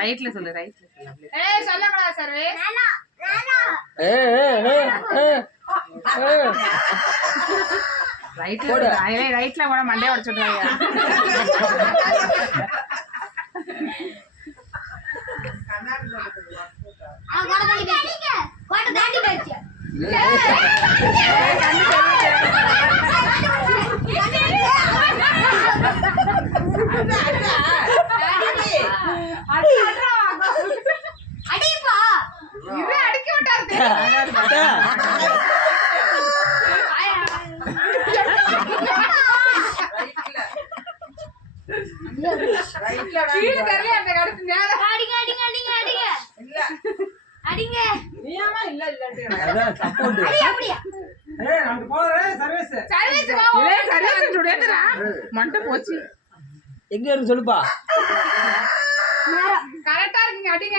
ரைட்ல சொல்லு ரைட்ல சொல்லக்கூடாது சர்வேஷ். ரைட்ல கூட மண்டைய உடைச்சுடுறாங்க. மண்டை போச்சு. எங்க இருக்கு சொல்லுப்பா. கரெக்டா இருக்கீங்க அடிங்க.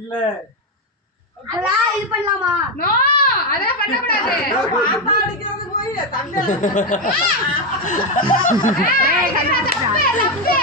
இல்ல இது பண்ணலாமா? நோ அதெல்லாம் பண்ண கூடாது. பாப்பா அடிக்கிறது போய் தம்பி. ஏய் தம்பி.